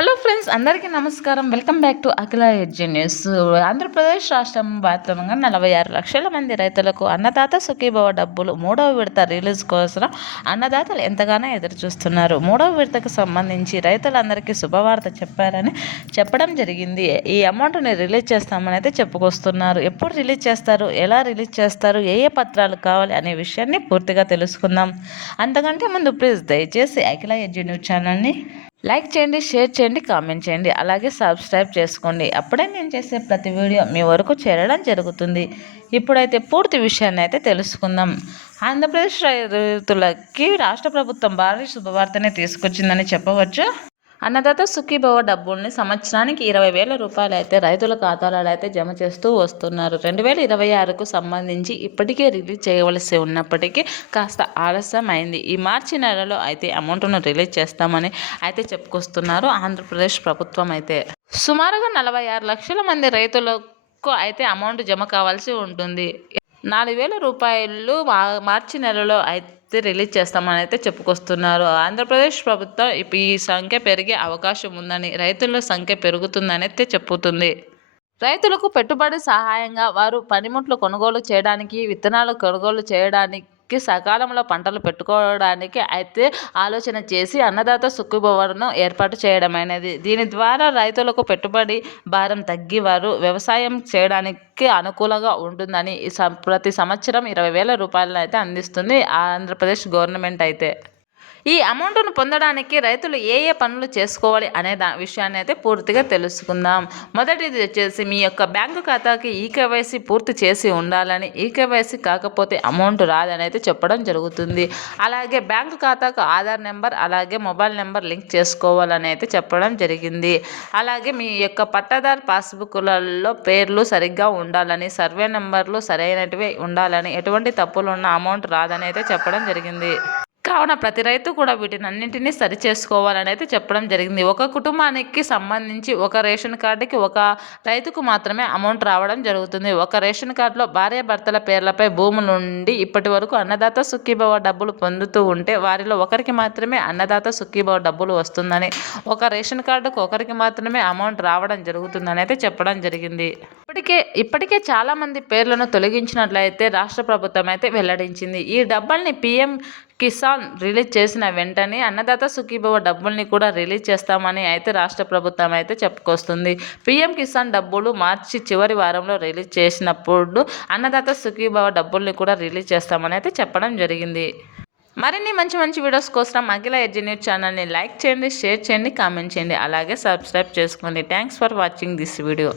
Hello friends, అందరికీ నమస్కారం. Welcome back to Akhila edge news. Andhra Pradesh రాష్ట్రం వ్యాప్తంగా 46 లక్షల మంది రైతులకు అన్నదాత సుఖీభవ డబ్బులు మూడవ విడత రిలీజ్ కోసం అన్నదాతలు ఎంతగానో ఎదురు చూస్తున్నారు. మూడవ విడతకు సంబంధించి రైతులందరికీ శుభవార్త చెప్పడం జరిగింది. ఈ అమౌంట్ని రిలీజ్ చేస్తామని అయితే చెప్పుకొస్తున్నారు. ఎప్పుడు రిలీజ్ చేస్తారు, ఎలా రిలీజ్ చేస్తారు, ఏ పత్రాలు కావాలి అనే విషయాన్ని పూర్తిగా తెలుసుకుందాం. అంతకంటే ముందు ప్లీజ్ దయచేసి అఖిల ఎడ్జి న్యూస్ ఛానల్ని లైక్ చేయండి, షేర్ చేయండి, కామెంట్ చేయండి, అలాగే సబ్స్క్రైబ్ చేసుకోండి. అప్పుడే నేను చేసే ప్రతి వీడియో మీ వరకు చేరడం జరుగుతుంది. ఇప్పుడైతే పూర్తి విషయాన్ని అయితే తెలుసుకుందాం. ఆంధ్రప్రదేశ్ రైతులకి రాష్ట్ర ప్రభుత్వం భారీ శుభవార్తనే తీసుకొచ్చిందని చెప్పవచ్చు. అన్నదాత సుఖీభవ డబ్బుల్ని సంవత్సరానికి 20,000 రూపాయలు అయితే రైతుల ఖాతాలలో అయితే జమ చేస్తూ వస్తున్నారు. 2026కు సంబంధించి ఇప్పటికే రిలీజ్ చేయవలసి ఉన్నప్పటికీ కాస్త ఆలస్యం అయింది. ఈ మార్చి నెలలో అయితే అమౌంట్ను రిలీజ్ చేస్తామని అయితే చెప్పుకొస్తున్నారు ఆంధ్రప్రదేశ్ ప్రభుత్వం. అయితే సుమారుగా 46 లక్షల మంది రైతులకు అయితే అమౌంట్ జమ కావాల్సి ఉంటుంది. 4,000 రూపాయలు మార్చి నెలలో అయితే రిలీజ్ చేస్తామని అయితే చెప్పుకొస్తున్నారు. ఆంధ్రప్రదేశ్ ప్రభుత్వం ఈ సంఖ్య పెరిగే అవకాశం ఉందని, రైతుల సంఖ్య పెరుగుతుందని అయితే చెప్పుతుంది. రైతులకు పెట్టుబడి సహాయంగా వారు పనిముట్లు కొనుగోలు చేయడానికి, విత్తనాలు కొనుగోలు చేయడానికి, సకాలంలో పంటలు పెట్టుకోవడానికి అయితే ఆలోచన చేసి అన్నదాత సుఖీభవను ఏర్పాటు చేయడమైనది. దీని ద్వారా రైతులకు పెట్టుబడి భారం తగ్గి వారు వ్యవసాయం చేయడానికి అనుకూలంగా ఉంటుందని ప్రతి సంవత్సరం 20,000 రూపాయలను అయితే అందిస్తుంది ఆంధ్రప్రదేశ్ గవర్నమెంట్. అయితే ఈ అమౌంట్ను పొందడానికి రైతులు ఏ పనులు చేసుకోవాలి అనే విషయాన్ని అయితే పూర్తిగా తెలుసుకుందాం. మొదటిది వచ్చేసి మీ యొక్క బ్యాంకు ఖాతాకి ఈకేవైసీ పూర్తి చేసి ఉండాలని, ఈకేవైసీ కాకపోతే అమౌంట్ రాదని అయితే చెప్పడం జరుగుతుంది. అలాగే బ్యాంకు ఖాతాకు ఆధార్ నెంబర్ అలాగే మొబైల్ నెంబర్ లింక్ చేసుకోవాలని అయితే చెప్పడం జరిగింది. అలాగే మీ యొక్క పట్టాదారు పాస్బుక్లలో పేర్లు సరిగ్గా ఉండాలని, సర్వే నెంబర్లు సరైనటివి ఉండాలని, ఎటువంటి తప్పులు ఉన్న అమౌంట్ రాదని అయితే చెప్పడం జరిగింది. కావున ప్రతి రైతు కూడా వీటినన్నింటినీ సరి చేసుకోవాలని అయితే చెప్పడం జరిగింది. ఒక కుటుంబానికి సంబంధించి ఒక రేషన్ కార్డుకి ఒక రైతుకు మాత్రమే అమౌంట్ రావడం జరుగుతుంది. ఒక రేషన్ కార్డులో భార్యాభర్తల పేర్లపై భూముల నుండి ఇప్పటి వరకు అన్నదాత సుఖీభవ డబ్బులు పొందుతూ ఉంటే వారిలో ఒకరికి మాత్రమే అన్నదాత సుఖీభవ డబ్బులు వస్తుందని, ఒక రేషన్ కార్డుకు ఒకరికి మాత్రమే అమౌంట్ రావడం జరుగుతుందని అయితే చెప్పడం జరిగింది. ఇప్పటికే చాలా మంది పేర్లను తొలగించినట్లయితే రాష్ట్ర ప్రభుత్వం అయితే వెల్లడించింది. ఈ డబ్బుల్ని PM కిసాన్ రిలీజ్ చేసిన వెంటనే అన్నదాత సుఖీభవ డబ్బుల్ని కూడా రిలీజ్ చేస్తామని అయితే రాష్ట్ర ప్రభుత్వం అయితే చెప్పుకొస్తుంది. PM కిసాన్ డబ్బులు మార్చి చివరి వారంలో రిలీజ్ చేసినప్పుడు అన్నదాత సుఖీభవ డబ్బుల్ని కూడా రిలీజ్ చేస్తామని అయితే చెప్పడం జరిగింది. మరిన్ని మంచి వీడియోస్ కోసం అఖిల ఎడ్జి న్యూస్ ఛానల్ని లైక్ చేయండి, షేర్ చేయండి, కామెంట్ చేయండి, అలాగే సబ్స్క్రైబ్ చేసుకోండి. Thanks for watching this video.